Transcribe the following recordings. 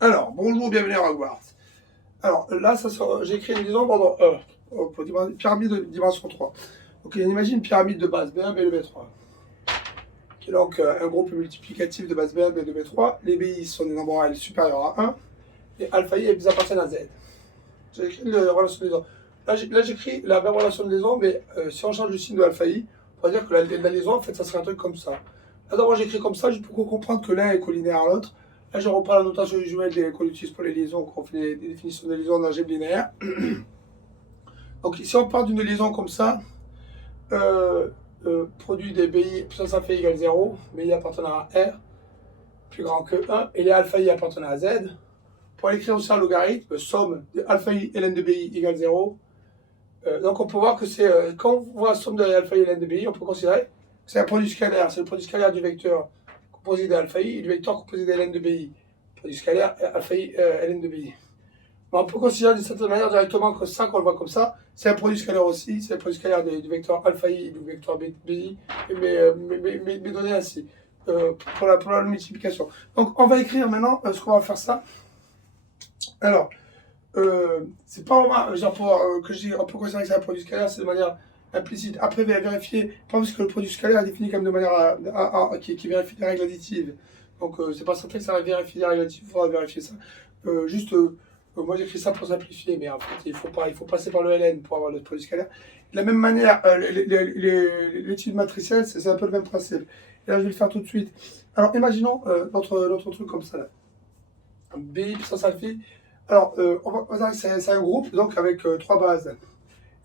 Alors, bonjour, bienvenue à Hogwarts. Alors, là, j'ai écrit une liaison pendant pour pyramide de dimension 3. Donc, on imagine une pyramide de base B1, B2, B3, qui est donc un groupe multiplicatif de base B1, B2, B3. Les BI sont des nombres réels supérieurs à 1, et alpha I, elles appartiennent à Z. J'ai écrit la relation de liaison. Là, j'écris la même relation de liaison, mais si on change le signe de alpha I, on va dire que la liaison, en fait, ça serait un truc comme ça. Là, d'abord, j'écris comme ça, juste pour comprendre que l'un est collinéaire à l'autre. Là, je reprends la notation usuelle qu'on utilise pour les liaisons, quand on fait des définitions de liaison dans algèbre linéaire. Donc, si on part d'une liaison comme ça, produit des BI puissance alpha I égale 0, BI appartenant à R, plus grand que 1, et les alpha I appartenant à Z. Pour l'écrire aussi en logarithme, somme de alpha I ln de BI égale 0. Donc, on peut voir que c'est, quand on voit la somme de alpha I ln de BI, on peut considérer que c'est un produit scalaire, c'est le produit scalaire du vecteur composé d'alpha I et du vecteur composé de ln de BI. Produit scalaire alpha I ln de BI. On peut considérer d'une certaine manière directement que ça, quand on le voit comme ça, c'est un produit scalaire aussi, c'est un produit scalaire du vecteur alpha I et du vecteur BI, mais donné ainsi, pour la multiplication. Donc on va écrire maintenant ce qu'on va faire ça. Alors, c'est pas vraiment, genre que je dis, on peut considérer que c'est un produit scalaire, c'est de manière implicite. Après, vérifier, pas parce que le produit scalaire est défini comme de manière qui vérifie les règles additives. Donc, c'est pas certain que ça va vérifier les règles additives, il faudra vérifier ça. Moi j'écris ça pour simplifier, mais en fait il faut passer par le ln pour avoir le produit scalaire. De la même manière, l'étude matricielle, c'est un peu le même principe. Et là je vais le faire tout de suite. Alors imaginons notre truc comme ça là. BI puissance alpha. Alors c'est un groupe donc avec 3 bases.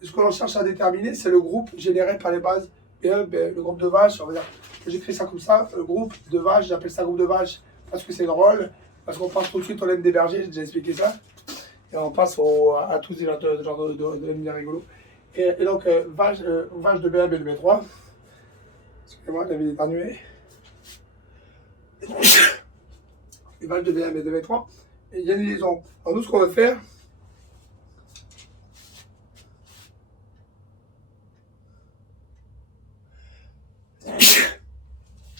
Et ce que l'on cherche à déterminer, c'est le groupe généré par les bases B1, le groupe de vaches. On va dire, j'écris ça comme ça, le groupe de vaches, j'appelle ça groupe de vaches parce que c'est drôle, parce qu'on passe tout de suite au ln des bergers, j'ai déjà expliqué ça. Et on passe à tous ces genres de ln bien rigolos. Et donc, vache de B1, B de B3. Excusez-moi, j'avais éternué. Et vache de B1, B de B3. Et il y a une liaison. Alors, nous, ce qu'on va faire,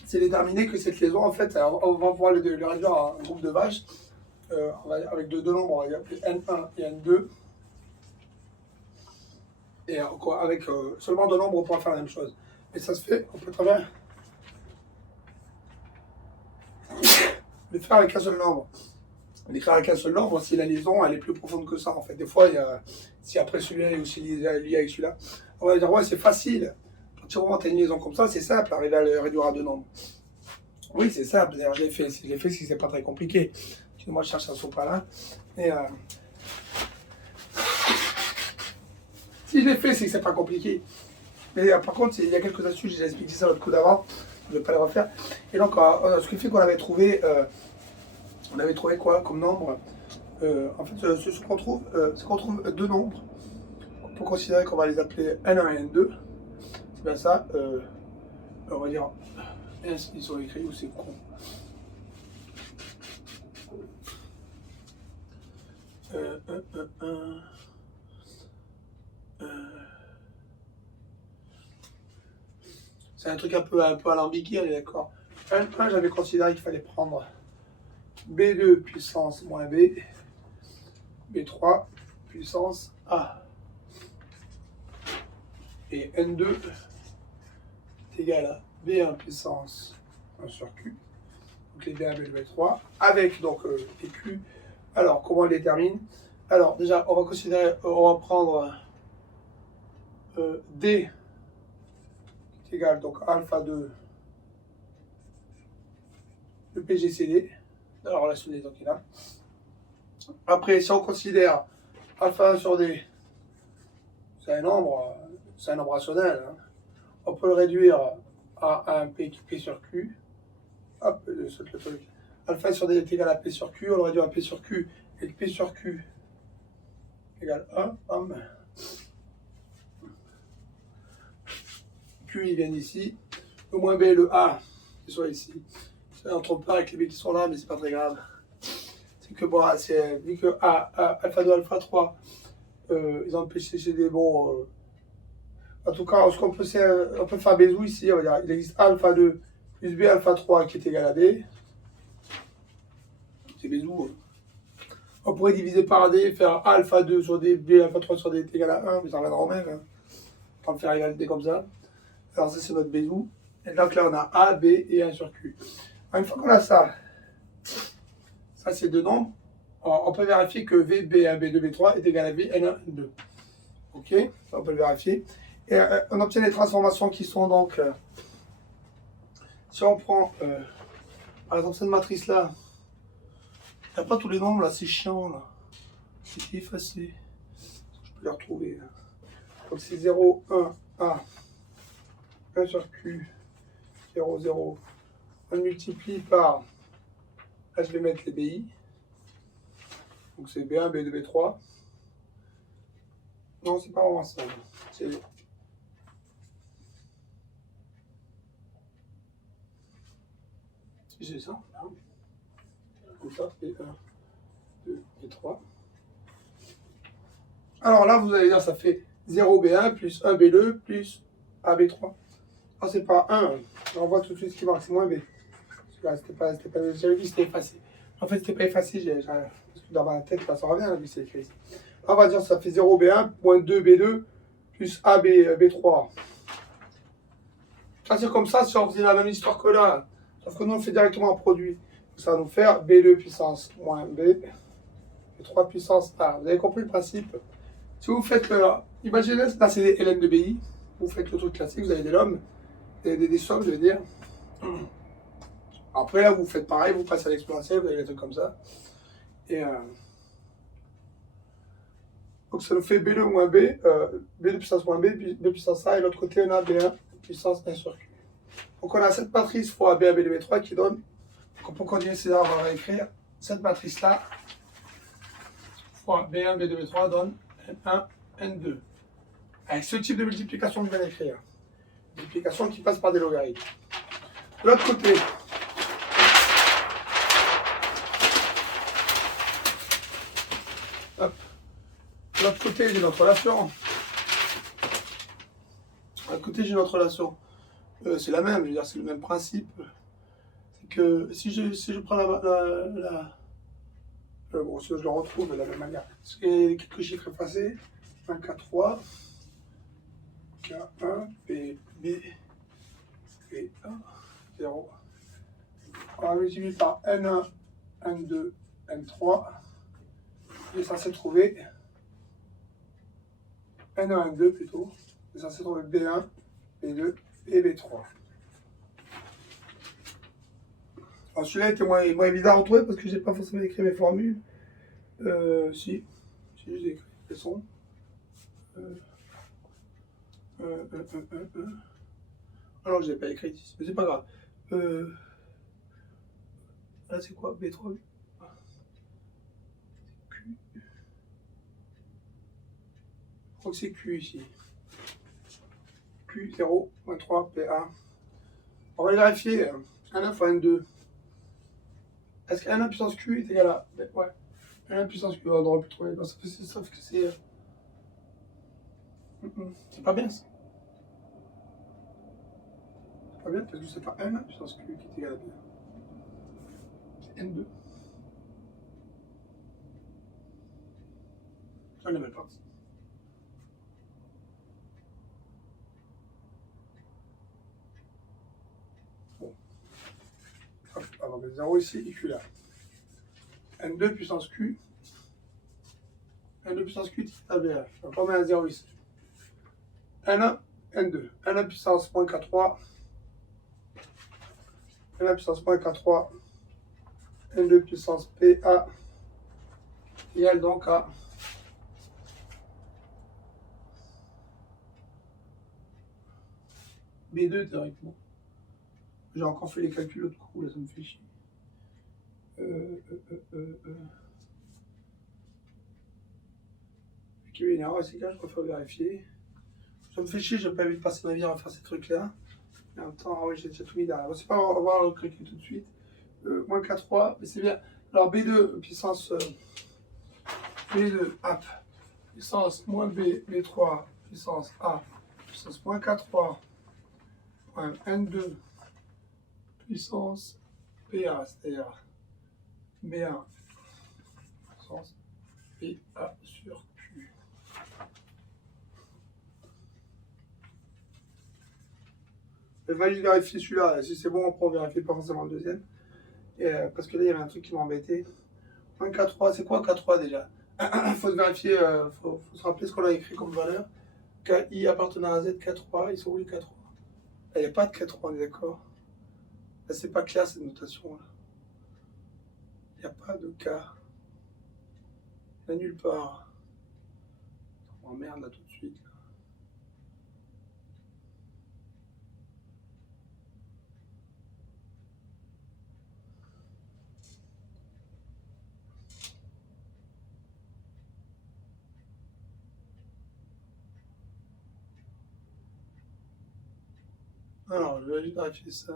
c'est déterminer que cette liaison, en fait, on va pouvoir le réduire à un groupe de vaches avec deux nombres, on va appeler N1 et N2. Et avec seulement 2 nombres, on pourra faire la même chose. Mais ça se fait, on peut très bien le faire avec un seul nombre. L'écrire avec un seul nombre, si la liaison elle est plus profonde que ça, en fait. Des fois, si après celui-là est aussi lié avec celui-là, on va dire, ouais, c'est facile. Quand tu as une liaison comme ça, c'est simple, arriver à le réduire à 2 nombres. Oui, c'est simple, d'ailleurs, je l'ai fait. Si je l'ai fait, c'est que c'est pas très compliqué. Moi, je cherche un sopalin. Et si je l'ai fait, c'est que c'est pas compliqué. Mais par contre, il y a quelques astuces, j'ai expliqué ça l'autre coup d'avant, je ne vais pas les refaire. Et donc, ce qui fait qu'on avait trouvé, quoi comme nombre. En fait, ce qu'on trouve, c'est qu'on trouve 2 nombres. On peut considérer qu'on va les appeler N1 et N2. C'est bien ça. On va dire, ils sont écrits où c'est con. C'est un truc un peu alambiqué, on est d'accord. N1, j'avais considéré qu'il fallait prendre B2 puissance moins B, B3 puissance A. Et N2 est égal à B1 puissance 1 sur Q, donc les B1, B2, B3, avec donc les Q. Alors, comment on les détermine? Alors, déjà, on va considérer, on va prendre D qui est égal donc alpha 2 de PGCD, dans la relation des qui est là. Après, si on considère alpha 1 sur D, c'est un nombre rationnel, hein. On peut le réduire à un P sur Q. Hop, je saute le truc. Alpha sur D est égal à P sur Q, on le réduit à P sur Q, et P sur Q égale 1. Q, il vient d'ici. Le moins B, le A, qui soit ici. On ne trompe pas avec les B qui sont là, mais c'est pas très grave. C'est que, bon, vu que alpha 2, alpha 3, ils ont PCD, bon. En tout cas, on peut faire Bézou ici, on va dire, il existe alpha 2 plus B alpha 3 qui est égal à D. Bézout. On pourrait diviser par D, faire A alpha 2 sur D, B alpha 3 sur D est égal à 1, mais ça reviendra au même. Hein. On va le faire égalité comme ça. Alors ça c'est notre Bézout. Et donc là on a A, B et 1 sur Q. Alors, une fois qu'on a ça, ça c'est deux nombres. Alors, on peut vérifier que V, B1, B2, B3 est égal à V, N1, N2. Ok, ça on peut le vérifier. Et on obtient les transformations qui sont donc, si on prend par exemple cette matrice là, il n'y a pas tous les nombres là, c'est chiant là, c'est effacé, je peux les retrouver. Là. Donc c'est 0, 1, A, 1 sur Q, 0, 0, on multiplie par, là je vais mettre les BI, donc c'est B1, B2, B3, non c'est pas vraiment ça, c'est... C'est ça, hein. Comme ça, et 1, 2 et 3. Alors là, vous allez dire, ça fait 0B1 plus 1B2 plus AB3. Ah, c'est pas 1. On voit tout de suite ce qui marque, c'est moins B. Là, j'avais dit c'était effacé. En fait, c'était pas effacé, parce que dans ma tête, là, ça revient, là, c'est écrit. On va dire, ça fait 0B1 moins 2B2 plus AB3. Ça, c'est comme ça, si on faisait la même histoire que là. Sauf que nous, on fait directement un produit. Ça va nous faire B2 puissance moins B, et 3 puissance A. Vous avez compris le principe? Si vous faites, imaginez, là c'est des LN de BI, vous faites le truc classique, vous avez des lommes, des sommes, je veux dire. Après, là, vous faites pareil, vous passez à l'exponentielle, vous avez des trucs comme ça. Et donc ça nous fait B2 moins B, B2 puissance moins B, puis B puissance A, et l'autre côté, on a B1 puissance 1 sur Q. Donc on a cette matrice fois B1, B2, B3 qui donne. Donc pour continuer ces arbres, on va réécrire cette matrice-là fois B1, B2, B3 donne N1, N2. Avec ce type de multiplication que je viens d'écrire. Multiplication qui passe par des logarithmes. De l'autre côté, hop, de l'autre côté, j'ai notre relation. De l'autre côté, j'ai notre relation. C'est la même, je veux dire, c'est le même principe. C'est que si je prends bon, si je le retrouve de la même manière. Parce qu'il y a quelques chiffres effacés. 1, K, 3. K1, P, B, P1, 0. On va multiplier par N1, N2, N3. Il est censé trouver N1, N2 plutôt. Il est censé trouver B1, B2 et B3. Alors celui-là était moins évident à retrouver parce que je n'ai pas forcément écrit mes formules. Si j'ai écrit les sons. Alors je n'ai pas écrit ici, mais c'est pas grave. Là c'est quoi? B3? Q. Je crois que c'est Q ici. Q0, 3, PA. On va le vérifier. N1 fois N2. Est-ce que N1 puissance Q est égal à... Ouais. N1 puissance Q, on aurait pu trouver. Non, sauf que c'est... C'est pas bien ça. C'est pas bien parce que c'est pas N1 puissance Q qui est égal à B. C'est N2. On est mal parti. Bon. Hop, on va mettre 0 ici et Q là. N2 puissance Q. N2 puissance Q est égal à B. On va pas mettre un 0 ici. N1, N2. N1 puissance moins K3. N1 puissance moins K3. N2 puissance PA égale donc à B2 théoriquement. J'ai encore fait les calculs l'autre coup, là ça me fait chier. Qui est énervé, c'est là, je préfère vérifier. Ça me fait chier, j'ai pas envie de passer ma vie à faire ces trucs-là. Mais en même temps, ah ouais, j'ai déjà tout mis derrière. Bon, c'est pas grave, on va voir le calcul tout de suite. Moins K3, mais c'est bien. Alors B2 puissance B2 AP puissance moins B, B3 puissance A puissance moins K3 point N2 puissance PA, c'est-à-dire B1 puissance PA sur Q. Je vais juste vérifier celui-là. Si c'est bon, après on vérifie pas forcément le deuxième. Parce que là, il y avait un truc qui m'embêtait. Un K3, c'est quoi K3 déjà? Il faut se vérifier, faut se rappeler ce qu'on a écrit comme valeur. KI appartenant à Z, K3, ils sont où les K3? Il n'y a pas de K3, on est d'accord? Là, c'est pas clair cette notation. Il n'y a pas de K. Il n'y a nulle part. Oh merde, là, tout de suite. Alors, je vais juste vérifier ça.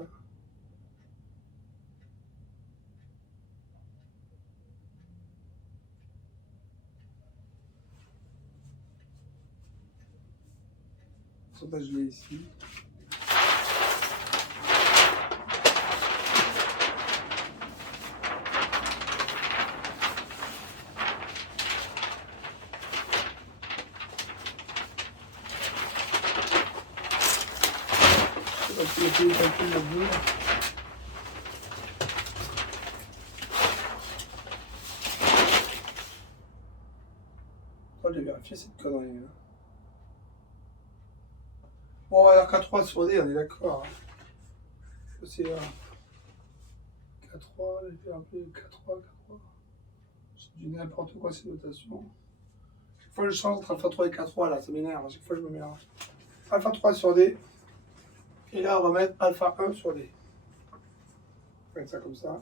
Ça, je l'ai ici. Parce que j'ai calculé le bout. J'ai vérifié cette connerie. Hein. Bon, alors K3 sur D, on est d'accord. Hein. C'est K3, j'ai fait un peu K3. Je dis n'importe quoi ces notations. Chaque fois je change entre alpha 3 et K3 là, ça m'énerve. Chaque fois je me mélange. Alpha 3 sur D. Et là on va mettre alpha 1 sur D. On va mettre ça comme ça.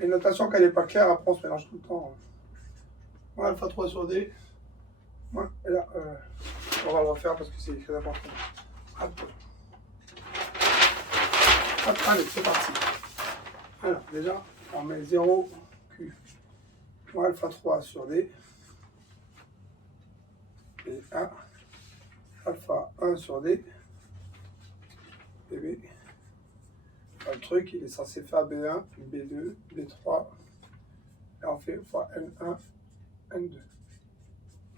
Et une notation qu'elle n'est pas claire, après on se mélange tout le temps. Moi, alpha 3 sur D. Ouais, et là, on va le refaire parce que c'est très important. Hop. Hop, allez, c'est parti. Alors, déjà, on met 0, Q. Moi, alpha 3 sur D. Et 1. Alpha 1 sur D. Et B. Le truc, il est censé faire B1, B2, B3. Et on fait fois N1, N2.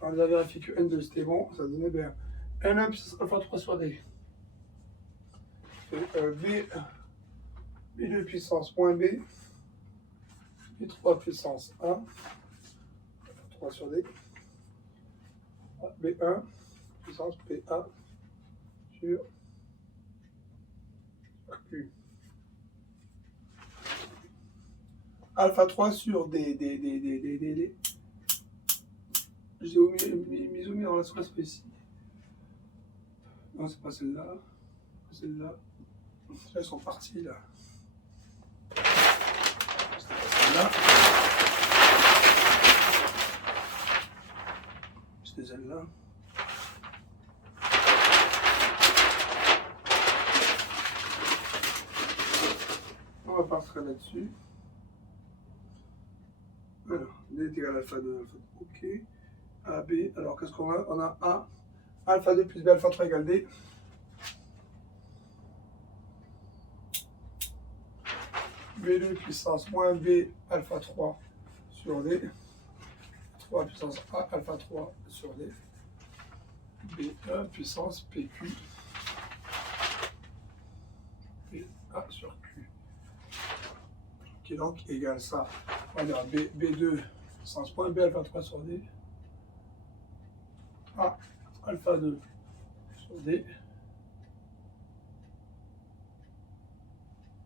On a vérifié que N2 c'était bon, ça donnait bien. N1 puissance alpha 3 sur D. Et B2 puissance moins B. B3 puissance 1. Alpha 3 sur D. B1 puissance PA sur Q. Alpha 3 sur D. J'ai mis dans la source ici. Non, c'est pas celle-là. Celle-là. Là, ils sont partis là. C'était pas celle-là. C'était celle-là. On va partir là-dessus. Alors, D est égal à alpha 2, alpha 2. Ok. A, B. Alors, qu'est-ce qu'on a? On a A. Alpha 2 plus B alpha 3 égale D. B2 puissance moins B alpha 3 sur D. 3 puissance A alpha 3 sur D. B1 puissance PQ. BA sur Q. Qui est donc égale ça. On va dire B2 puissance moins B alpha 3 sur D. A alpha 2 sur D.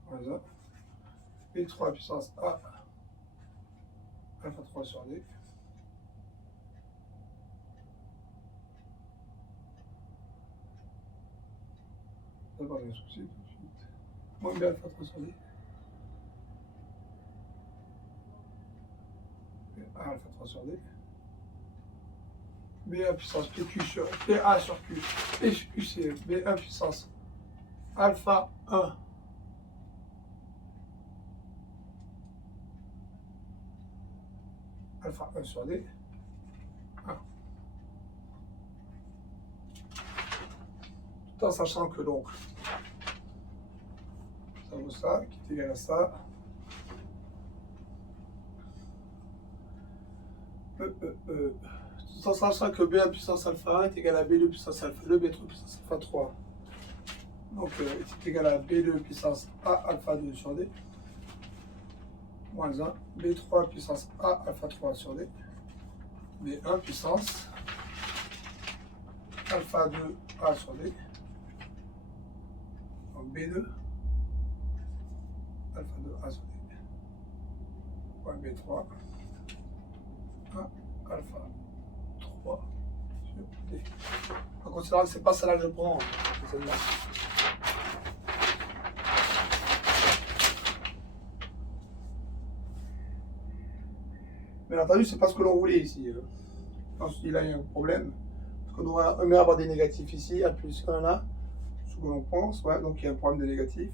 Voilà. B3 puissance A alpha 3 sur D. Ça va pas de souci tout de suite. Moins B alpha 3 sur D. A alpha 3 sur D. B1 puissance PQ sur PA sur Q. PQ c'est B1 puissance alpha 1. Alpha 1 sur D. 1. Tout en sachant que donc ça vaut ça, qui est égal à ça. Ça sera que B1 puissance alpha 1 est égal à B2 puissance alpha 2, B3 puissance alpha 3. Donc c'est égal à B2 puissance A alpha 2 sur D, moins 1, B3 puissance A alpha 3 sur D, B1 puissance alpha 2 A sur D, donc B2 alpha 2 A sur D, moins B3 A alpha 3 sur D. En considérant que c'est pas celle-là que je prends, c'est celle-là. Bien entendu, c'est pas ce que l'on voulait ici. Ensuite, il a eu un problème. Parce qu'on aurait aimé avoir des négatifs ici, A plus 1 là, ce que l'on pense. Ouais, donc il y a un problème de négatif.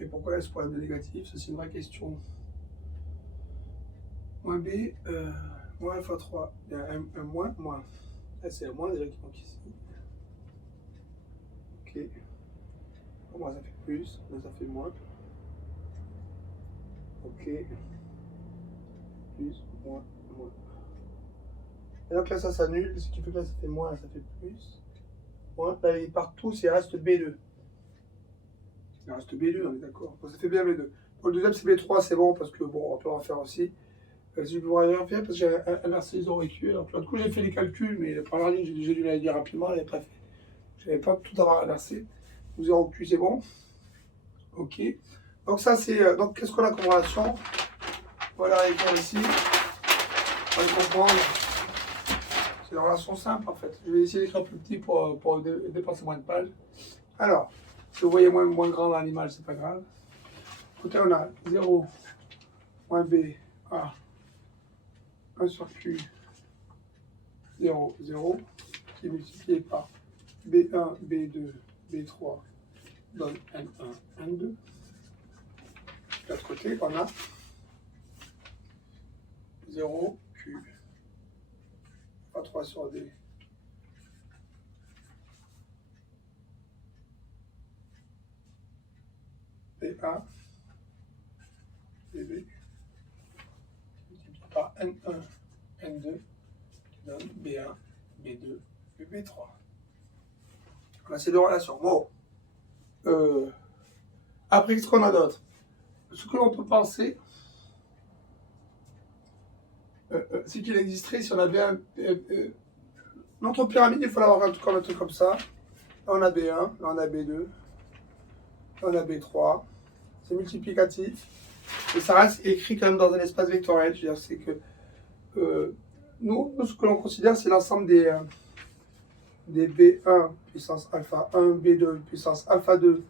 Et pourquoi il y a ce problème de négatif? Ça, c'est une vraie question. Moins B, moins alpha 3. Il y a un moins, moins. Là, c'est un moins déjà qui manque ici. Ok. Moi, ça fait plus. Là, ça fait moins. Ok. Plus, moins, moins. Et donc là, ça s'annule, ce qui fait que là, ça fait moins, ça fait plus. Moins, là, il part tous, il reste B2. Il reste B2, on est d'accord. Donc ça fait bien B2. Pour le deuxième, c'est B3, c'est bon, parce que bon, on peut en faire aussi. Si je pourrais rien faire, parce que j'ai un RC isorécué. Donc l'autre coup, j'ai fait les calculs, mais la première ligne, j'ai dû la dire rapidement, elle n'est pas faite. Je n'avais pas tout avoir inversé. 0Q, c'est bon. Ok. Donc ça, c'est... donc qu'est-ce qu'on a comme relation? Voilà, répondre ici. On va le comprendre. C'est une relation simple, en fait. Je vais essayer d'écrire plus petit pour dépenser moins de pages. Alors, si vous voyez moins grand dans l'animal, c'est pas grave. Écoutez, on a 0 moins B, A, 1 sur Q, 0, 0, qui est multiplié par B1, B2, B3, donne N1, N2. De l'autre côté, on a 0, Q, A3 sur D, BA, BB, multiplié par N1, N2, qui donne B1, B2, B3. On a ces deux relations. Bon. Après, qu'est-ce qu'on a d'autre? Ce que l'on peut penser, c'est qu'il existerait, si on avait notre pyramide, il faut l'avoir un truc comme ça. Là, on a B1, là, on a B2, là, on a B3. C'est multiplicatif. Et ça reste écrit quand même dans un espace vectoriel. Je veux dire, c'est que nous, ce que l'on considère, c'est l'ensemble des B1 puissance alpha 1, B2 puissance alpha 2,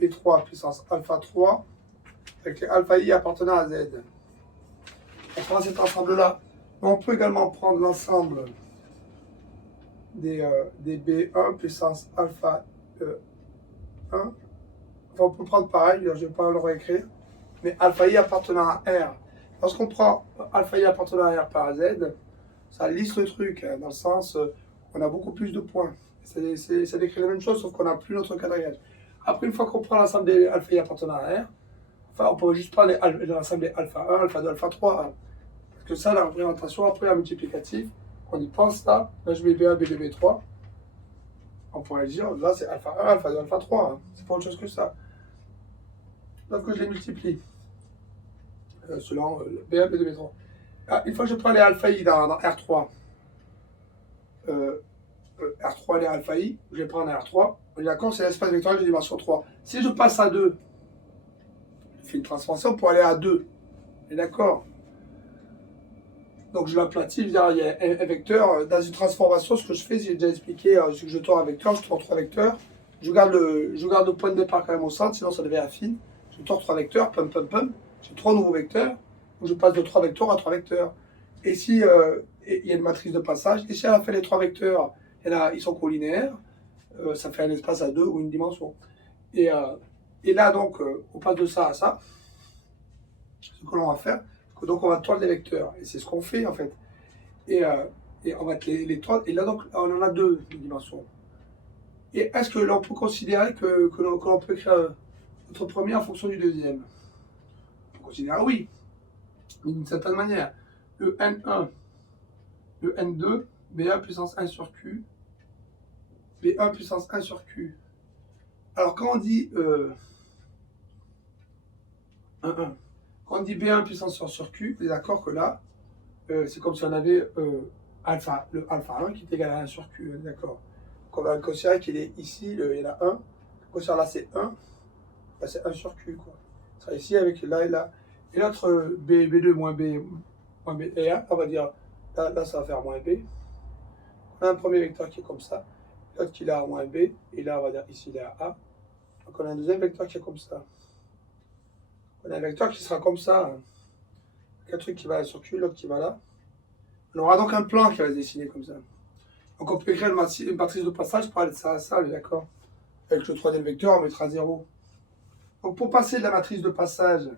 B3 puissance alpha 3, avec les alpha I appartenant à Z. On prend cet ensemble-là. On peut également prendre l'ensemble des B1 puissance alpha 1. Enfin, on peut prendre pareil, je ne vais pas le réécrire, mais alpha I appartenant à R. Lorsqu'on prend alpha I appartenant à R par Z, ça lisse le truc, hein, dans le sens, on a beaucoup plus de points. Ça décrit la même chose, sauf qu'on n'a plus notre quadrillage. Après, une fois qu'on prend l'ensemble des alpha I appartenant à R, enfin, on peut juste prendre l'ensemble des alpha 1, alpha 2, alpha 3. Hein. Parce que ça, la représentation, après, en multiplicatif, on y pense là, je mets B1, B2, B3. On pourrait dire, là, c'est alpha 1, alpha 2, alpha 3. Hein. C'est pas autre chose que ça. Donc, je les multiplie selon B1, B2, B3. Ah, une fois que je prends les alpha I dans R3, R3 les alpha I, je vais prendre R3. On est d'accord, c'est l'espace vectoriel de dimension 3. Si je passe à 2, je fais une transformation pour aller à 2. On est d'accord? Donc je l'aplatis, il y a un vecteur. Dans une transformation, ce que je fais, j'ai déjà expliqué, c'est que je tourne un vecteur, je tourne 3 vecteurs. Je garde le point de départ quand même au centre, sinon ça devient affine. Je tourne 3 vecteurs, pum pum pum. J'ai 3 nouveaux vecteurs, où je passe de 3 vecteurs à 3 vecteurs. Et si il y a une matrice de passage, et si à la fin les 3 vecteurs, ils sont colinéaires, ça fait un espace à 2 ou une dimension. Et là, donc, on passe de ça à ça. Ce que l'on va faire, donc on va tourner les vecteurs. Et c'est ce qu'on fait, en fait. Et on va les tourner. Et là, donc, on en a 2 dimensions. Et est-ce que l'on peut considérer que l'on peut écrire notre premier en fonction du deuxième? On peut considère oui. Mais d'une certaine manière, le N1, le N2, B1 puissance 1 sur Q, B1 puissance 1 sur Q. Alors quand on dit 1, 1, quand on dit B1 puissance sur Q, on est d'accord que là, c'est comme si on avait alpha, le alpha 1 qui est égal à 1 sur Q, d'accord. Donc on va considérer qu'il est ici, il y en a 1, on considère là c'est 1, là c'est 1 sur Q, quoi. Ça sera ici avec là et là. Et l'autre B2 moins B et 1, on va dire, là ça va faire moins B. On a un premier vecteur qui est comme ça, l'autre qui est là à moins B, et là on va dire ici il est à A. Donc on a un deuxième vecteur qui est comme ça. On a un vecteur qui sera comme ça, un truc qui va sur Q, l'autre qui va là. On aura donc un plan qui va se dessiner comme ça. Donc on peut écrire une matrice de passage pour aller de ça à ça, d'accord. Avec le troisième vecteur, on mettra 0. Donc pour passer de la matrice de passage,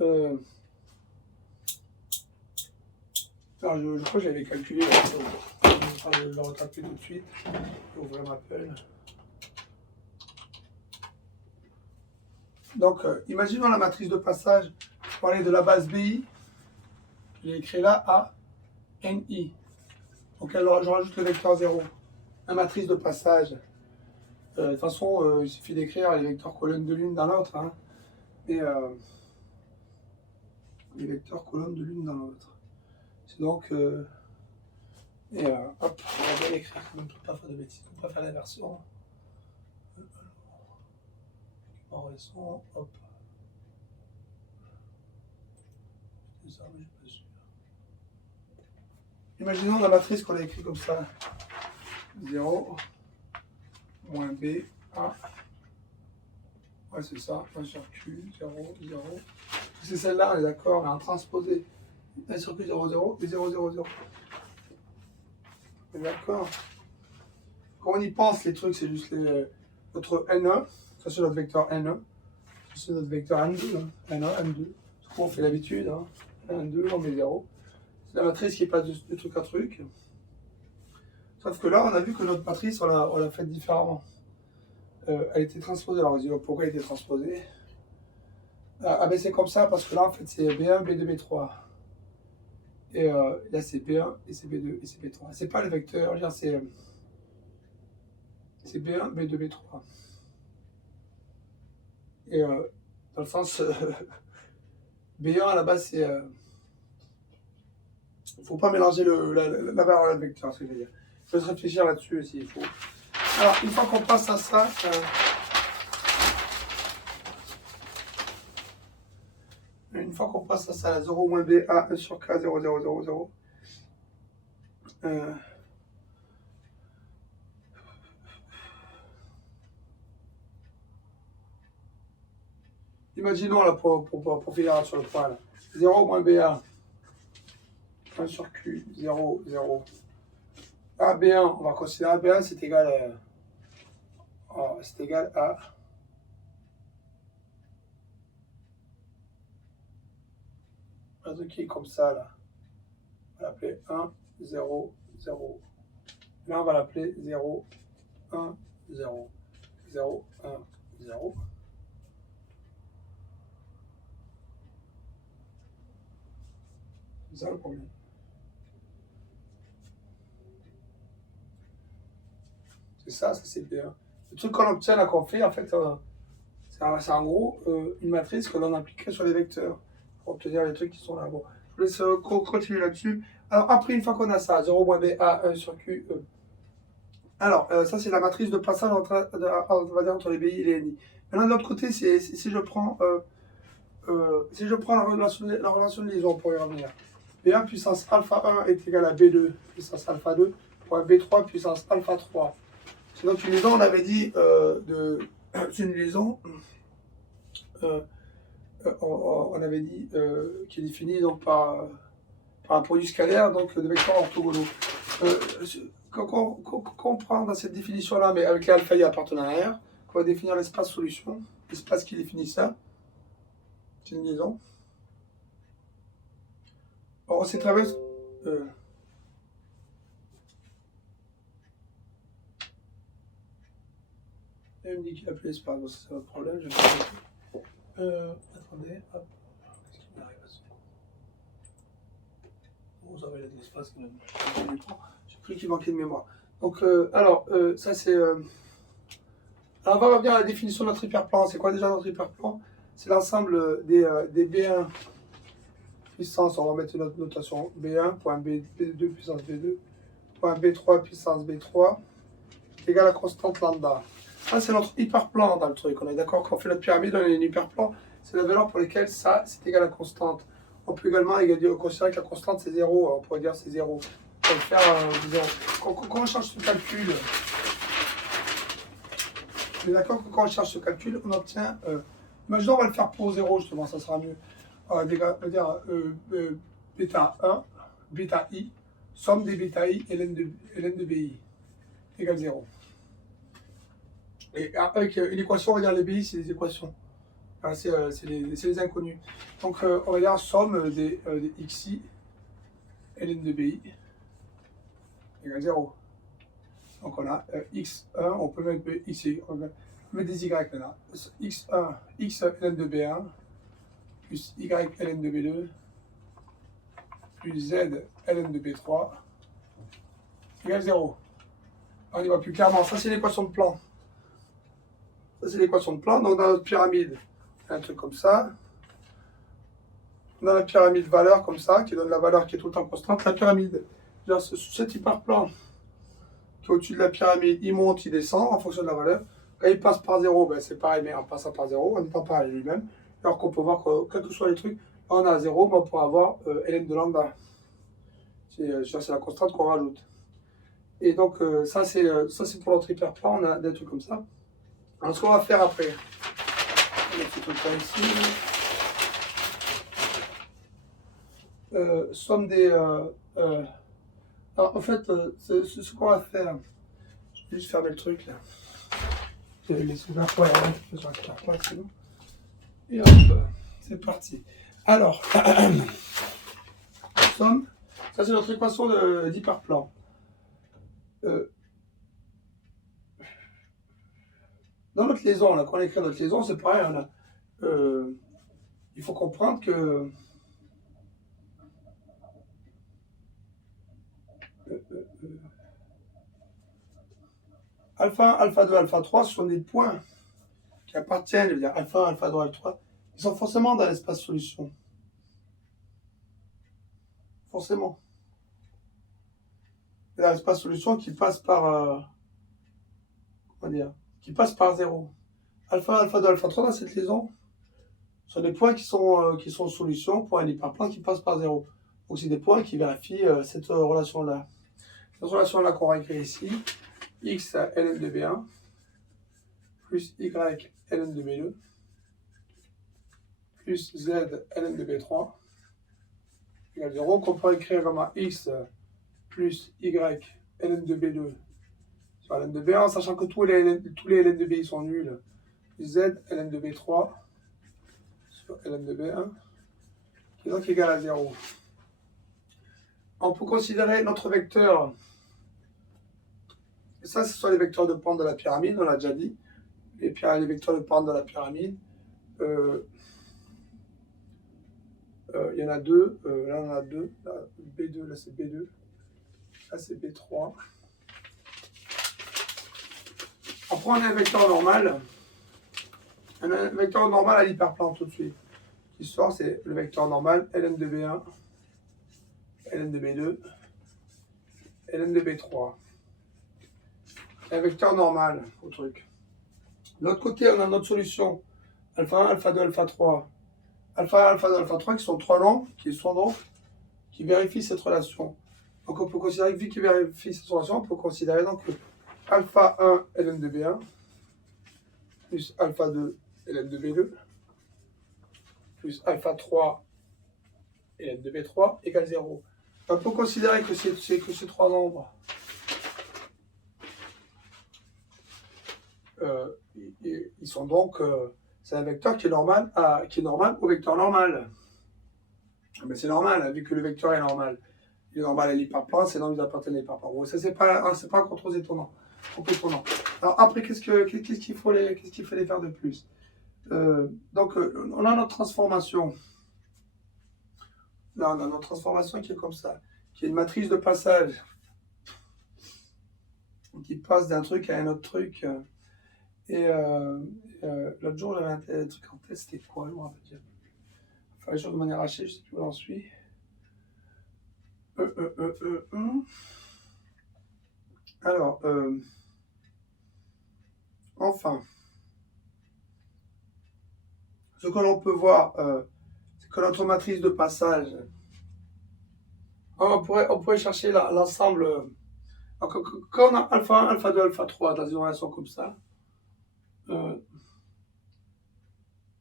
alors je crois que j'avais calculé, je vais le retaper tout de suite, ouvrir ma pelle. Donc imaginons la matrice de passage pour aller de la base BI, j'ai écrit là à NI. Donc alors, je rajoute le vecteur 0. La matrice de passage. De toute façon, il suffit d'écrire les vecteurs colonnes de l'une dans l'autre. Hein. Et les vecteurs colonnes de l'une dans l'autre. C'est donc. Hop, on va bien l'écrire quand même pour ne pas faire de bêtises. On ne pas faire l'inversion. En raison, hop. C'est ça, mais je suis pas sûr. Imaginons la matrice qu'on a écrite comme ça. 0, moins B, A. Ouais, c'est ça. 1 sur Q, 0, 0. C'est celle-là, on est d'accord, on a transposé 1 sur Q, 0, 0 et 0, 0, 0. On est d'accord. Quand on y pense, les trucs, c'est juste notre N1. Ça, c'est notre vecteur N1. Ça, c'est notre vecteur N2. Hein. N1, N2. Tout on fait l'habitude. Hein. 1, 2, on met 0. C'est la matrice qui passe de truc à truc. Sauf que là, on a vu que notre matrice, on l'a faite différemment. Elle a été transposée. Alors, on se dit, pourquoi elle a été transposée? Ah ben c'est comme ça, parce que là, en fait, c'est B1, B2, B3. Et là, c'est B1, et c'est B2, et c'est B3. C'est pas le vecteur, c'est B1, B2, B3. Et dans le sens, B1 à la base, c'est... il ne faut pas mélanger la valeur et le vecteur, ce que je veux dire. Il faut se réfléchir là-dessus s'il faut. Alors, une fois qu'on passe à ça, une fois qu'on passe à ça, la 0 moins B, A, 1 sur K, 0, 0, 0, 0. Imaginons, là, pour finir sur le point, là. 0 moins BA, 1 sur Q, 0, 0. AB1, on va considérer AB1, c'est égal à un truc qui est comme ça, là. On va l'appeler 1, 0, 0. Là, on va l'appeler 0, 1, 0. 0, 1, 0. C'est ça le problème. C'est ça c'est bien. Le truc qu'on obtient là, qu'on fait, en fait, c'est en gros une matrice que l'on appliquerait sur les vecteurs pour obtenir les trucs qui sont là. Bon, je vous laisse continuer là-dessus. Alors, après, une fois qu'on a ça, 0 moins B, A, 1 sur Q, E. Alors, ça, c'est la matrice de passage on va dire, entre les BI et les NI. Maintenant, de l'autre côté, si je prends la relation de liaison pour y revenir, B1 puissance alpha 1 est égal à B2 puissance alpha 2 fois B3 puissance alpha 3. C'est donc une liaison, on avait dit, c'est une liaison, on avait dit, qui est définie donc, par un produit scalaire donc, de vecteurs orthogonaux. Qu'on prend dans cette définition-là, mais avec les alpha i appartenant à R, on va définir l'espace solution, l'espace qui définit ça. C'est une liaison. On s'est traversé. Il me dit qu'il a plus l'espace, bon, c'est un problème. Attendez, hop. Qu'est-ce qui m'arrive là-dessus? Bon, ça va, il y a de l'espace quand même. J'ai plus qu'il manquait de mémoire. Donc, ça c'est. Alors, on va revenir à la définition de notre hyperplan. C'est quoi déjà notre hyperplan? C'est l'ensemble des B1 puissance, on va mettre notre notation B1, point B2 puissance B2, point B3 puissance B3, égale à constante lambda. Ça, c'est notre hyperplan dans le truc. On est d'accord quand on fait la pyramide, on a un hyperplan. C'est la valeur pour laquelle ça, c'est égal à constante. On peut également considérer que la constante, c'est 0. On pourrait dire c'est 0. On peut le faire 0. Quand on change ce calcul, on est d'accord que quand on cherche ce calcul, on obtient. Imaginons, on va le faire pour 0, justement, ça sera mieux. On va dire bêta 1, bêta i, somme des bêta i et ln de bi égale 0. Et avec une équation, on va dire les bi, c'est des équations. C'est les inconnus. Donc, on va dire somme des xi ln de bi égale 0. Donc, on a x1, on peut mettre xy, on peut mettre des y maintenant. x1, x ln de b1 plus y ln de b2 plus z ln de b3 égale 0. On y va plus clairement. Ça, c'est l'équation de plan. Ça, c'est l'équation de plan. Donc, dans notre pyramide, un truc comme ça. Dans la pyramide valeur comme ça, qui donne la valeur qui est tout le temps constante. La pyramide, cet hyperplan qui est au-dessus de la pyramide, il monte, il descend en fonction de la valeur. Quand il passe par 0, ben c'est pareil, mais en passant par 0, en étant pareil lui-même. Alors qu'on peut voir que, quels que soient les trucs, on a 0, mais on pourra avoir ln de lambda. C'est la constante qu'on rajoute. Et donc, ça, c'est pour notre hyperplan. On a des trucs comme ça. Alors, ce qu'on va faire après, on va mettre ce truc-là ici. Somme des. Alors, en fait, ce qu'on va faire, je vais juste fermer le truc là. Je vais laisser ouvert. Ouais, je vais c'est bon. Et hop, c'est parti. Alors, somme, ça c'est notre équation d'hyperplan. Dans notre liaison, là, quand on écrit notre liaison, c'est pareil. Il faut comprendre que alpha 1, alpha 2, alpha 3, ce sont des points qui appartiennent, je veux dire alpha 1, alpha 2, alpha 3, ils sont forcément dans l'espace solution. Forcément. Et dans l'espace solution qui passe par comment dire, qui passe par 0. Alpha 1, alpha 2, alpha 3 dans cette liaison sont des points qui sont solution pour un hyperplan qui passe par 0. Donc c'est des points qui vérifient cette relation-là. Cette relation-là qu'on va écrire ici, x ln de b1 plus y ln de b2 plus z ln de b3 égale 0, qu'on peut écrire comme x plus y ln de b2 sur ln de b1, sachant que tous les ln de b sont nuls, plus z ln de b3 sur ln de b1 qui est donc égal à 0. On peut considérer notre vecteur. Et ça, ce sont les vecteurs de pente de la pyramide, on l'a déjà dit. Les vecteurs de pente de la pyramide. Il y en a deux. Là, on en a deux. Là, B2, là, c'est B2. Là, c'est B3. Après, on a un vecteur normal. On a un vecteur normal à l'hyperplan tout de suite. Qui sort, c'est le vecteur normal ln de B1, ln de B2, ln de B3. Un vecteur normal au truc. De l'autre côté, on a notre solution alpha 1, alpha 2, alpha 3. Alpha 1, alpha 2, alpha 3 qui sont trois noms qui vérifient cette relation. Donc on peut considérer que vu qu'ils vérifient cette relation, on peut considérer donc que alpha 1 ln de B1 plus alpha 2 ln de B2 plus alpha 3 ln de B3 égale 0. On peut considérer que ces trois nombres ils sont donc c'est un vecteur qui est normal au vecteur normal. Mais c'est normal, hein, vu que le vecteur est normal. Il est normal à l'hyperplan, c'est normal, ils appartiennent à l'hyperplan. Bon, ça c'est pas un contrôle étonnant. Alors après, qu'est-ce qu'il fallait faire de plus? Donc, on a notre transformation. Là, on a notre transformation qui est comme ça, qui est une matrice de passage qui passe d'un truc à un autre truc. Et l'autre jour, j'avais un truc en tête, c'était quoi, je me rappelle pas. Enfin, les choses de manière hachée, je sais plus où j'en suis. Alors, enfin, ce que l'on peut voir, c'est que notre matrice de passage, on pourrait chercher l'ensemble. Quand on a alpha 1, alpha 2, alpha 3 dans des relations comme ça,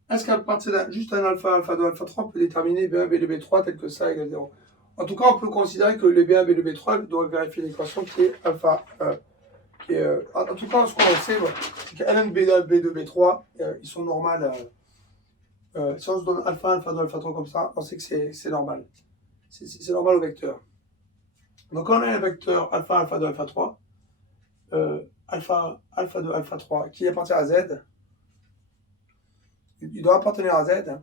est-ce qu'à partir juste un alpha, alpha 2, alpha 3 on peut déterminer B1, B2, B3 tel que ça égale 0? En tout cas, on peut considérer que les B1, B2, B3 doivent vérifier l'équation qui est alpha. En tout cas, ce qu'on sait, c'est que Ln, B1, B2, B3, ils sont normales. Si on se donne alpha 1, alpha 2, alpha 3 comme ça, on sait que c'est normal. C'est normal au vecteur. Donc, quand on a un vecteur alpha 1, alpha 2, alpha 3, alpha 2, alpha 3 qui appartient à Z, il doit appartenir à Z.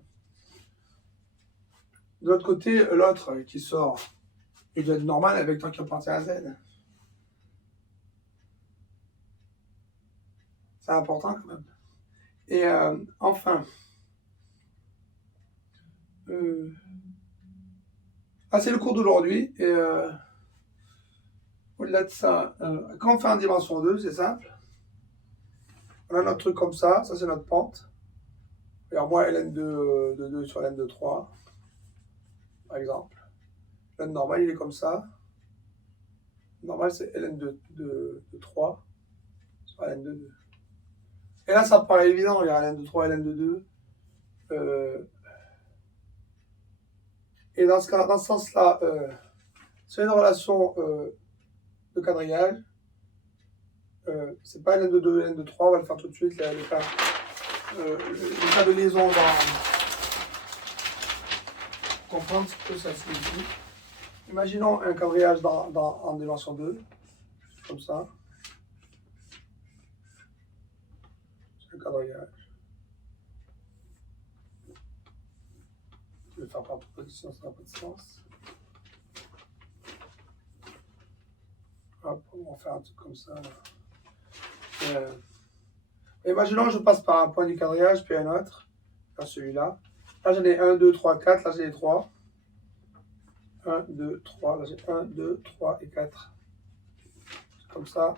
De l'autre côté, l'autre qui sort, il doit être normal avec vecteur qui appartient à Z. C'est important quand même. Et enfin, c'est le cours d'aujourd'hui. Et au-delà de ça, quand on fait en dimension 2, c'est simple. On a notre truc comme ça c'est notre pente. Alors moi, Ln de 2 sur Ln de 3, par exemple. Ln normal, il est comme ça. Normal, c'est Ln de 3 sur Ln de 2. Et là, ça paraît évident, il y a Ln de 3 et Ln de 2. Et dans ce sens-là, c'est une relation de quadrillage. C'est pas Ln de 2 et Ln de 3, on va le faire tout de suite. Le cas de liaison pour comprendre ce que ça signifie. Imaginons un quadrillage en dimension 2, comme ça. C'est un quadrillage. Je vais faire par proposition, ça n'a pas de sens. Hop, on va faire un truc comme ça. Imaginons que je passe par un point du quadrillage, puis un autre, là celui-là. Là j'en ai 1, 2, 3, 4, là j'ai les 3. 1, 2, 3, là j'ai 1, 2, 3 et 4. Comme ça.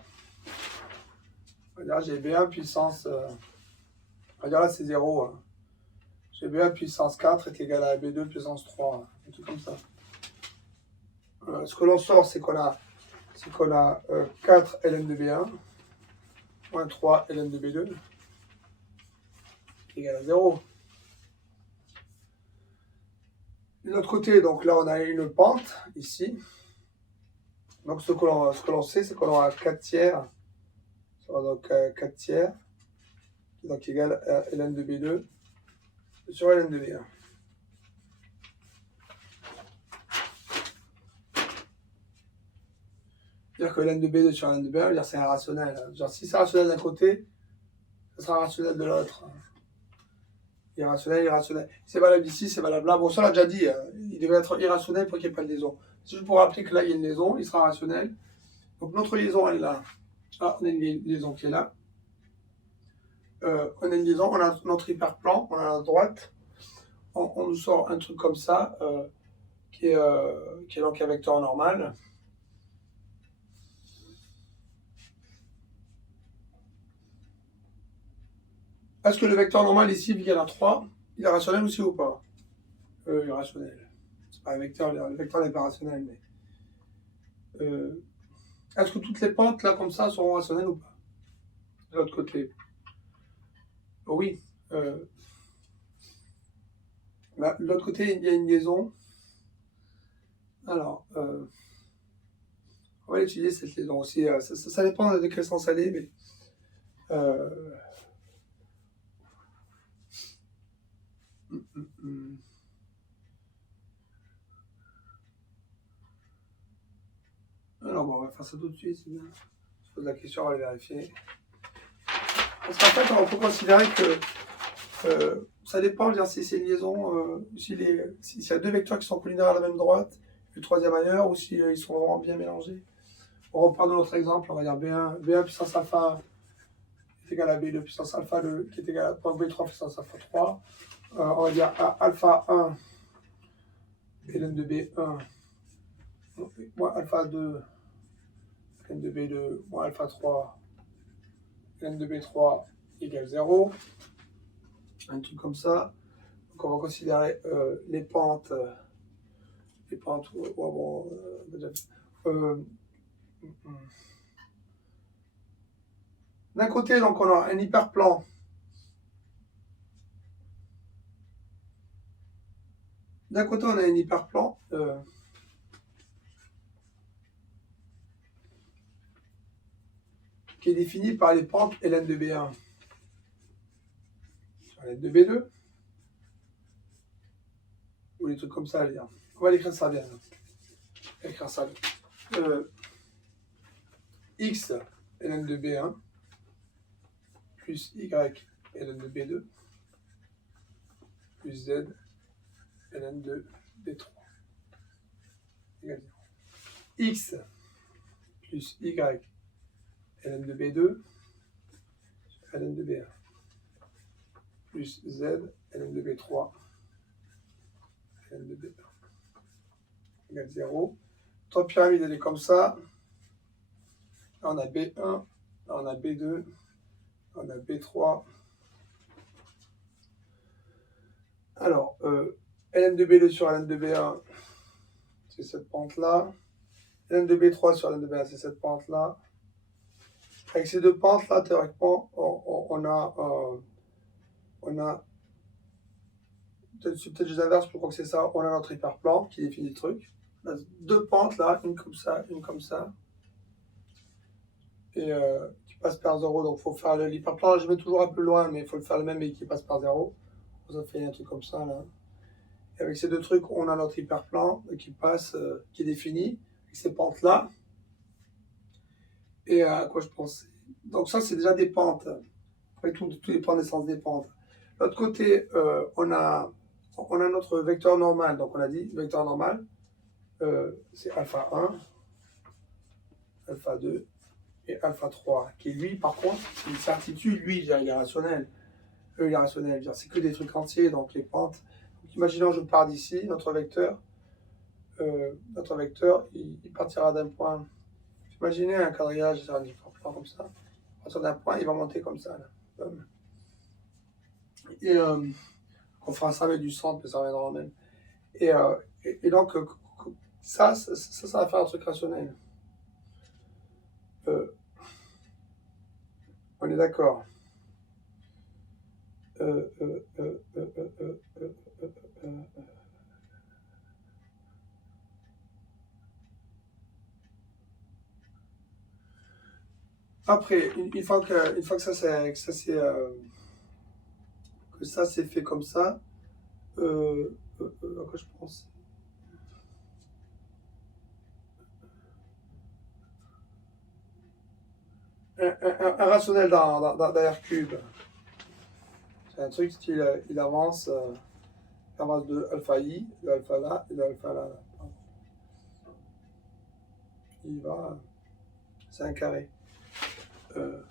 Là j'ai B1 puissance. Regarde là c'est 0. Hein. J'ai B1 puissance 4 est égal à B2 puissance 3. Hein. Un truc comme ça. Ce que l'on sort, c'est qu'on a 4 Ln de B1 moins 3 Ln de B2 égal à 0. De l'autre côté, donc là on a une pente ici. Donc ce que l'on sait, c'est qu'on aura 4 tiers. Donc 4 tiers, donc égal à Ln de B2 sur Ln de B1. C'est-à-dire que Ln de B2 sur Ln de B1, c'est irrationnel. Genre, si c'est rationnel d'un côté, ce sera rationnel de l'autre. Irrationnel, irrationnel. C'est valable ici, c'est valable là. Bon, ça on l'a déjà dit, il devait être irrationnel pour qu'il n'y ait pas de liaison. Si je pourrais rappeler que là il y a une liaison, il sera rationnel. Donc notre liaison elle est là. Ah, on a une liaison qui est là. On a une liaison, on a notre hyperplan, on a à droite. On nous sort un truc comme ça, qui est donc un vecteur normal. Est-ce que le vecteur normal ici, vu qu'il y en a 3, il est rationnel aussi ou pas? Il est rationnel. C'est pas un vecteur, le vecteur n'est pas rationnel, mais. Est-ce que toutes les pentes là comme ça seront rationnelles ou pas? De l'autre côté. Oui. Là, de l'autre côté, il y a une liaison. Alors, on va étudier cette liaison aussi. Ça dépend de quel sens elle est, mais. Alors bon, on va faire ça tout de suite, c'est bien. Je pose la question, on va le vérifier. Parce qu'en fait, on peut considérer que Ça dépend, je veux dire, si c'est une liaison, s'il y a deux vecteurs qui sont collinaires à la même droite, le troisième ailleurs, ou si ils sont vraiment bien mélangés. On reprend dans notre exemple, on va dire B1 puissance alpha est égal à B2 puissance alpha 2, qui est égal à B3 puissance alpha 3. On va dire alpha 1 ln de B1 moins alpha 2 ln de B2 moins alpha 3 ln de B3 égale 0. Un truc comme ça. Donc on va considérer les pentes. D'un côté, donc on a un hyperplan. D'un côté, on a un hyperplan qui est défini par les pentes ln de B1 sur ln de B2, ou des trucs comme ça, je veux dire. On va l'écrire ça bien. On va écrire ça bien. X ln de B1 plus Y ln de B2 plus Z ln de B3 égale 0. X plus Y ln de B2 ln de B1 plus Z ln de B3 ln de B1 égale 0. Notre pyramide, elle est comme ça. Là, on a B1, là, on a B2, là, on a B3. Alors, ln de B2 sur ln de B1, c'est cette pente-là. ln de B3 sur ln de B1, c'est cette pente-là. Avec ces deux pentes-là, théoriquement, on a peut-être les inverses, je crois que c'est ça. On a notre hyperplan qui définit le truc. On a deux pentes là, une comme ça, une comme ça. Et qui passe par 0, donc il faut faire l'hyperplan. Je mets toujours un peu loin, mais il faut le faire le même et qui passe par 0. Ça fait un truc comme ça là. Et avec ces deux trucs, on a notre hyperplan qui passe, qui est défini, avec ces pentes-là. Et à quoi je pensais? Donc ça, c'est déjà des pentes. Après, tout dépend des sens des pentes. De l'autre côté, on a notre vecteur normal. Donc on a dit, vecteur normal, c'est alpha 1, alpha 2 et alpha 3. Qui lui, par contre, c'est une certitude, lui, il est rationnel. Il est rationnel, c'est que des trucs entiers, donc les pentes. Donc, imaginons, je pars d'ici, notre vecteur, il partira d'un point. Imaginez un quadrillage sur un plan comme ça. À partir d'un point, il va monter comme ça. Là. Et on fera ça avec du centre, mais ça reviendra même. Et donc, ça va faire un truc rationnel. On est d'accord. Après, une fois que ça c'est fait comme ça, à quoi je pense? Un rationnel d'un R cube. C'est un truc style, il avance de alpha i, de alpha là et de alpha là. Il va, c'est un carré. Il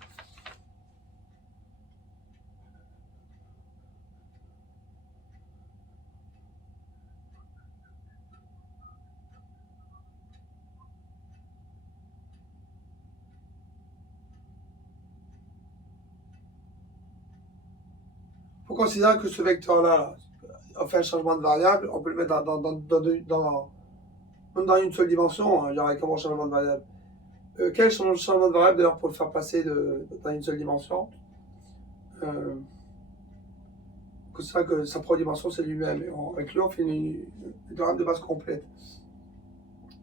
faut considérer que ce vecteur-là, on fait un changement de variable, on peut le mettre même dans une seule dimension, hein, genre avec un changement de variable. Quel changement de variable d'ailleurs pour le faire passer dans une seule dimension? C'est ça que sa première dimension c'est lui-même. Avec lui on fait une théorème de base complète.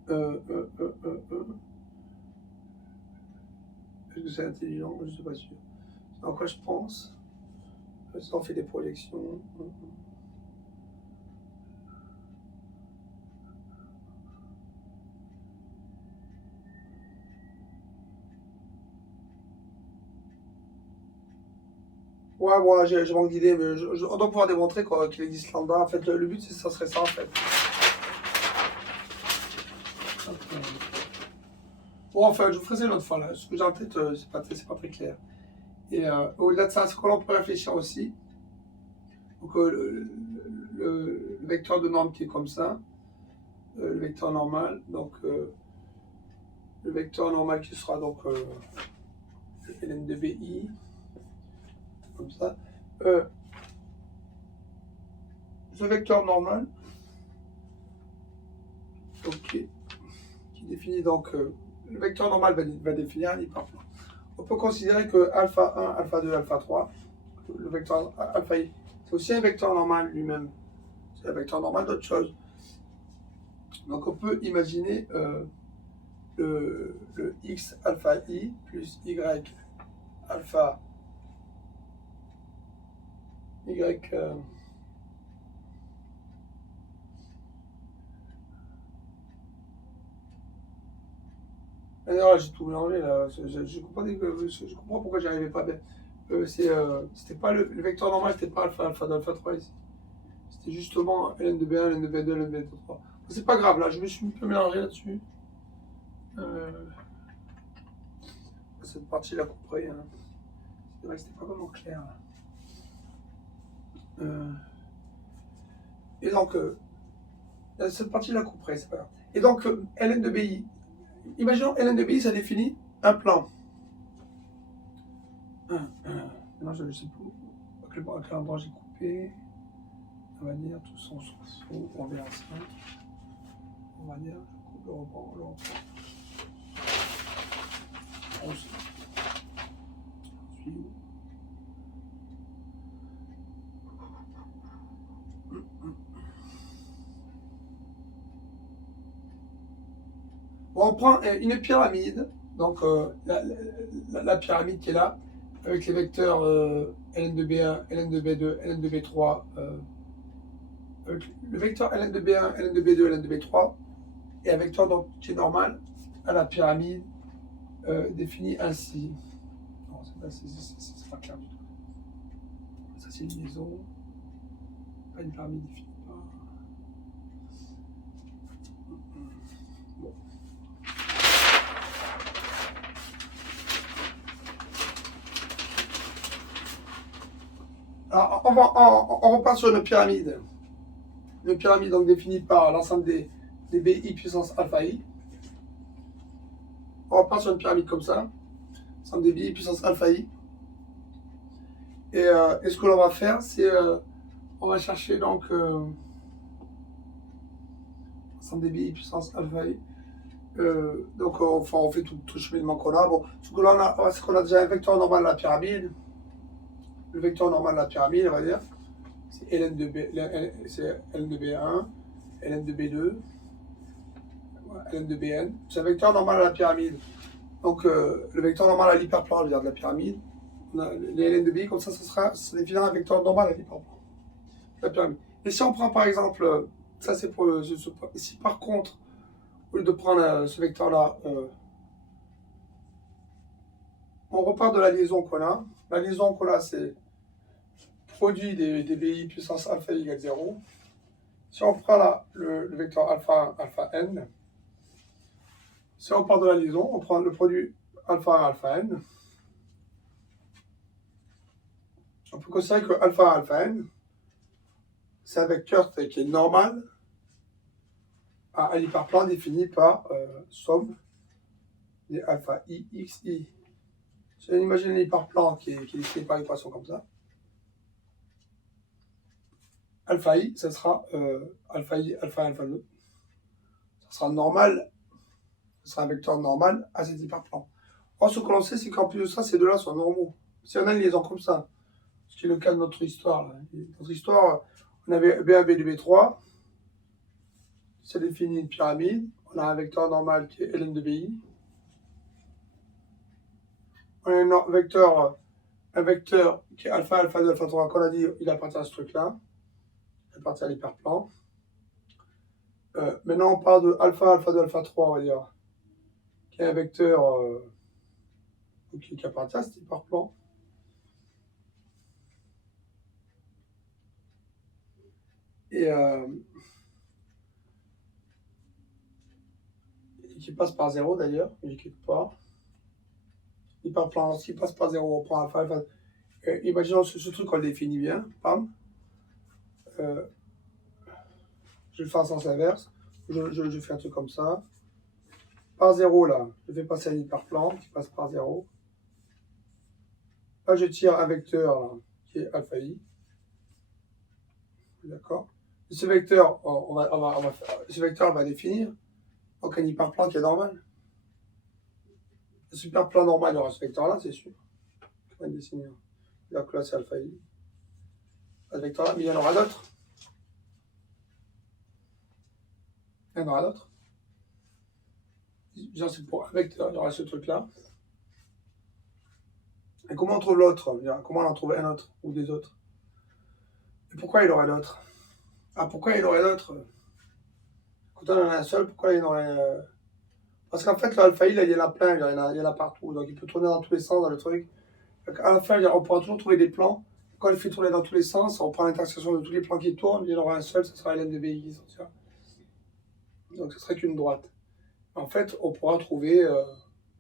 Est-ce que c'est intelligent? Je ne suis pas sûr. À quoi je pense? On fait des projections. Ouais, bon, là, j'ai manque d'idées, mais on doit pouvoir démontrer qu'il existe lambda. En fait, le but, ça serait ça, en fait. Bon, enfin, je vous ferai ça une autre fois, là. Ce que j'ai en tête, c'est pas très clair. Et au-delà de ça, c'est quoi on peut réfléchir aussi. Donc, le vecteur de norme qui est comme ça, le vecteur normal, donc le vecteur normal qui sera donc ln de bi, comme ça. Ce vecteur normal, donc, qui définit donc le vecteur normal va définir un hyperplan. On peut considérer que alpha 1, alpha 2, alpha 3, le vecteur alpha i, c'est aussi un vecteur normal lui-même. C'est un vecteur normal d'autre chose. Donc on peut imaginer le x alpha i plus y alpha y alors, j'ai tout mélangé là. Je comprends pourquoi j'y arrivais pas bien. C'était pas le vecteur normal, c'était pas alpha d'alpha 3 ici. C'était justement ln de b1, ln de b2, ln de b3. C'est pas grave, là, je me suis un peu mélangé là-dessus. Cette partie la couperai. Hein. C'est vrai que c'était pas vraiment clair. Et donc, cette partie la couperai, c'est pas grave. Et donc, ln de bi. Imaginons ln de bi, ça définit un plan. Non, je ne sais plus à quel endroit j'ai coupé. On va dire tout son faux, on verra ça. On va dire, je coupe le reprend. On suit. Bon, on prend une pyramide, donc la pyramide qui est là, avec les vecteurs ln de b1, ln de b2, ln de b3, le vecteur ln de b1, ln de b2, ln de b3, et un vecteur donc, qui est normal à la pyramide défini ainsi. Non, c'est pas clair du tout. Ça, c'est une liaison, pas une pyramide définie. Bon. Alors, on repart sur une pyramide. Une pyramide donc définie par l'ensemble des bi puissance alpha i. On repart sur une pyramide comme ça. L'ensemble des bi puissance alpha i. Et ce que l'on va faire, c'est on va chercher donc l'ensemble des bi puissance alpha i. Donc on fait tout le cheminement qu'on a. Bon, ce qu'on a déjà un vecteur normal à la pyramide. Le vecteur normal de la pyramide, on va dire, c'est ln de b1, ln de b2, ln de bn. C'est un vecteur normal à la pyramide. Donc le vecteur normal à l'hyperplan, je veux dire, de la pyramide. On a les ln de bi, comme ça définira un vecteur normal à l'hyperplan de la pyramide. Et si on prend par exemple, ça c'est pour si par contre, au lieu de prendre ce vecteur-là, on repart de la liaison qu'on a. La liaison qu'on a, c'est produit des bi puissance alpha égale 0. Si on prend là le vecteur alpha 1, alpha n, si on part de la liaison, on prend le produit alpha 1, alpha n. On peut considérer que alpha 1, alpha n, c'est un vecteur qui est normal à l'hyperplan défini par somme des alpha i, x, i. Si on imagine l'hyperplan qui est défini par l'équation comme ça, alpha i, ça sera alpha i, alpha 1, alpha 2. Ça sera normal, ça sera un vecteur normal à cet hyperplan. Or, ce que l'on sait, c'est qu'en plus de ça, ces deux-là sont normaux. Si on a une liaison comme ça, ce qui est le cas de notre histoire, là. Notre histoire, on avait B1, B2, B3, ça définit une pyramide, on a un vecteur normal qui est ln de bi, on a un vecteur qui est alpha, alpha 2, alpha 3, qu'on a dit, il appartient à ce truc-là, il appartient à l'hyperplan. Maintenant, on parle de alpha, alpha 2, alpha 3, on va dire, qui est un vecteur qui appartient à cet hyperplan. et qui passe par 0 d'ailleurs, il quelque part. Hyperplan, lorsqu'il passe par 0, on prend alpha, alpha. Imaginons ce truc, on le définit bien, pam. Je le fais en sens inverse. Je fais un truc comme ça. Par 0, là, je fais passer un hyperplan qui passe par 0. Là, je tire un vecteur là, qui est alpha i. D'accord. Ce vecteur, ce vecteur va définir donc un hyperplan qui est normal. Ce hyperplan normal, il y aura ce vecteur-là, c'est sûr. On va dessiner. Donc là, c'est alpha i. Ce vecteur-là, mais il y en aura d'autres. Il y en aura d'autres. Genre, c'est pour un vecteur, il y aura ce truc-là. Et comment on trouve l'autre? Comment on en trouve un autre ou des autres? Et pourquoi il y aurait d'autres? Ah, pourquoi il y en aurait d'autres? Quand on en a un seul, pourquoi il y en aurait. Parce qu'en fait, l'alpha il y en a plein, il y en a partout. Donc il peut tourner dans tous les sens dans le truc. Donc, à la fin, on pourra toujours trouver des plans. Quand il fait tourner dans tous les sens, on prend l'intersection de tous les plans qui tournent, il y en aura un seul, ce sera ln de BI qui sortira. Donc ce serait qu'une droite. En fait, on pourra trouver